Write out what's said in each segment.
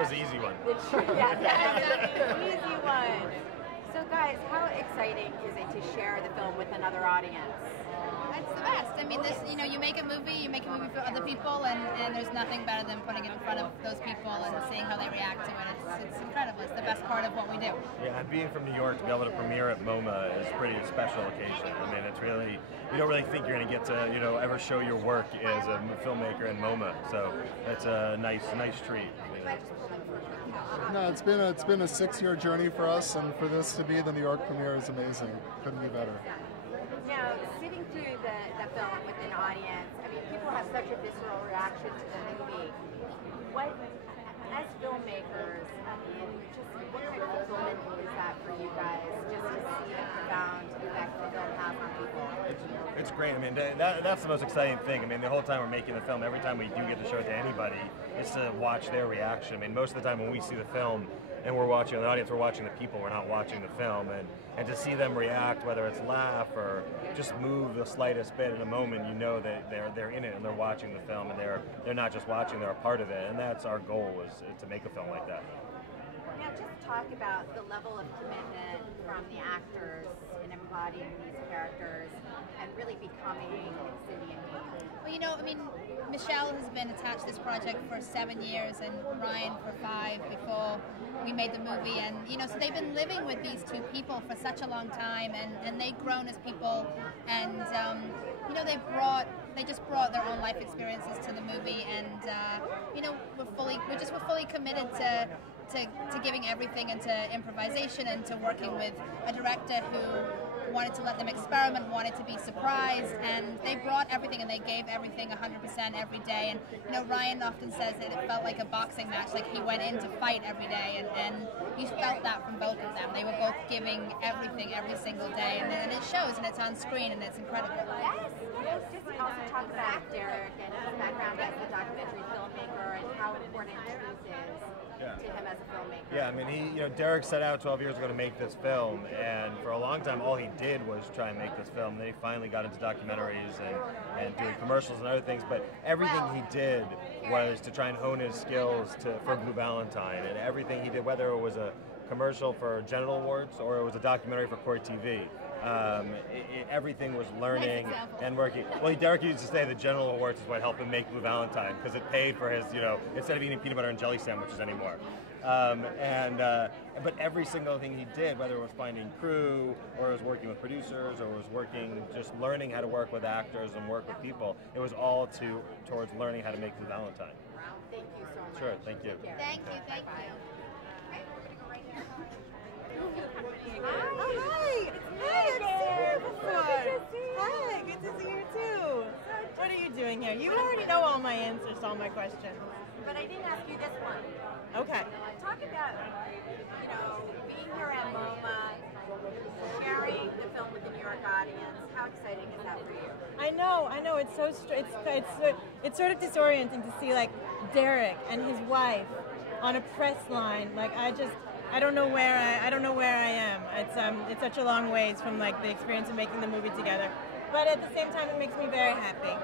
was the easy one. Easy one. So guys, how exciting is it to share the film with another audience? It's the best. I mean, you make a movie for other people, and there's nothing better than putting it in front of those people and seeing how they react to it. It's incredible. It's the best part of what we do. Yeah, being from New York, to be able to premiere at MoMA is pretty special occasion. I mean, it's really, you don't really think you're going to get to, ever show your work as a filmmaker in MoMA. So it's a nice treat. No, it's been a 6-year journey for us, and for this to be the New York premiere is amazing. Couldn't be better. Now, sitting through the film with an audience, I mean, people have such a visceral reaction to the movie. What, as filmmakers, I mean, just what kind of fulfillment is that for you guys, just to see the profound effect the film has on people? It's great. I mean, that's the most exciting thing. I mean, the whole time we're making the film, every time we do get to show it to anybody, it's to watch their reaction. I mean, most of the time when we see the film and we're watching the audience, we're watching the people, we're not watching the film. And to see them react, whether it's laugh or just move the slightest bit in a moment, you know that they're in it and they're watching the film, and they're not just watching, they're a part of it. And that's our goal, is to make a film like that. Now, just talk about the level of commitment from the actors in embodying these characters and really becoming Cindy and Dean. Well, I mean, Michelle has been attached to this project for 7 years, and Ryan for 5 before we made the movie, and so they've been living with these two people for such a long time, and they've grown as people, and they just brought their own life experiences to the movie, and we're fully committed to giving everything into improvisation and to working with a director who wanted to let them experiment, wanted to be surprised, and they brought everything and they gave everything 100% every day. And Ryan often says that it felt like a boxing match, like he went in to fight every day, and you felt that from both of them. They were both giving everything every single day, and it shows, and it's on screen, and it's incredible. Yes. Just also talk about Derek and his background as a documentary filmmaker and how important truth is. To him as a filmmaker. Yeah, I mean, Derek set out 12 years ago to make this film, and for a long time, all he did was try and make this film. And then he finally got into documentaries and doing commercials and other things. But everything he did was to try and hone his skills for Blue Valentine, and everything he did, whether it was a commercial for Genital Awards or it was a documentary for Court TV. Everything was learning and working. Well, Derek used to say the Genital Awards is what helped him make Blue Valentine, because it paid for his, instead of eating peanut butter and jelly sandwiches anymore. But every single thing he did, whether it was finding crew, or it was working with producers, or it was just learning how to work with actors and work with people, it was all towards learning how to make Blue Valentine. Thank you so much. Sure, thank you. Thank you. Okay, we're going to go right here. Hi! Hi, I've seen you before! Hi, good to see you too! What are you doing here? You already know all my answers to all my questions. But I didn't ask you this one. Okay. Talk about, being here at MoMA, sharing the film with the New York audience. How exciting is that for you? I know. It's so it's sort of disorienting to see Derek and his wife on a press line. I don't know where I am. It's such a long ways from the experience of making the movie together. But at the same time, it makes me very happy.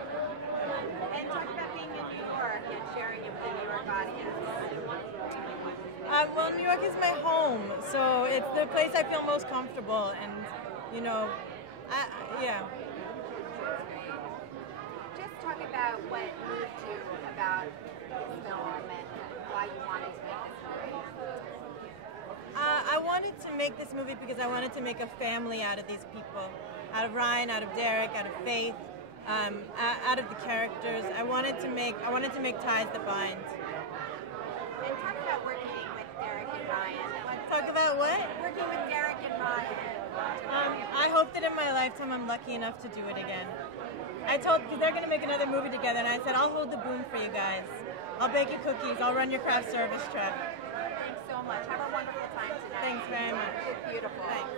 And talk about being in New York and sharing it with the New York audience. Well, New York is my home, so it's the place I feel most comfortable, and yeah. Just talk about what moved you about this film and why you wanted to make this movie. I wanted to make this movie because I wanted to make a family out of these people, out of Ryan, out of Derek, out of Faith, out of the characters. I wanted to make ties that bind. And talk about working with Derek and Ryan. Talk about what? Working with Derek and Ryan. I hope that in my lifetime I'm lucky enough to do it again. Because they're going to make another movie together, and I said, I'll hold the boom for you guys. I'll bake you cookies. I'll run your craft service truck. Thanks so much. Have a wonderful time tonight. Thanks very much. It's beautiful. Thanks.